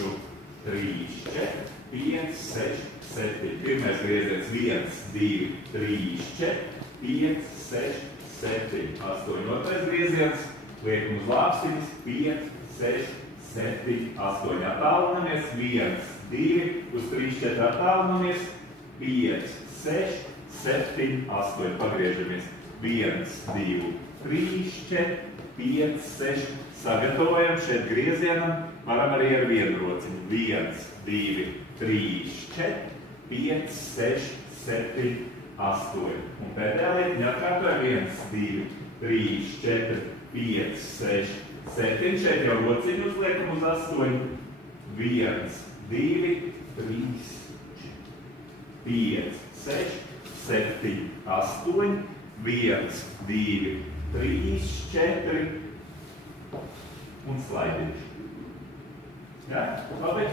priekšu 3, 4, 5, 6, 7. Pirmais grieziens 1, 2, 3, 4, 5, 6, 7, 8. Otrais grieziens liekam uz lāpstiņas 5, 6, 7, 8. Attālinamies 1, 2, uz 3, 4 attālinamies 5, 6, 7, 8. Pagriežamies 1, 2, 3, 4, 5, 6. Sagatavojam šeit griezienam, varam arī ar vienu rociņu. 1, 2, 3, 4, 5, 6, 7, 8. Un pēdējā lietiņa atkārtojam 1, 2, 3, 4, 5, 6, 7. Šeit jau rociņu uzliekam uz 8. 1, 2, 3, 5, 6, 7, 8. 1, 2, 3, 4. Un slaidiņš. Ja? Labi?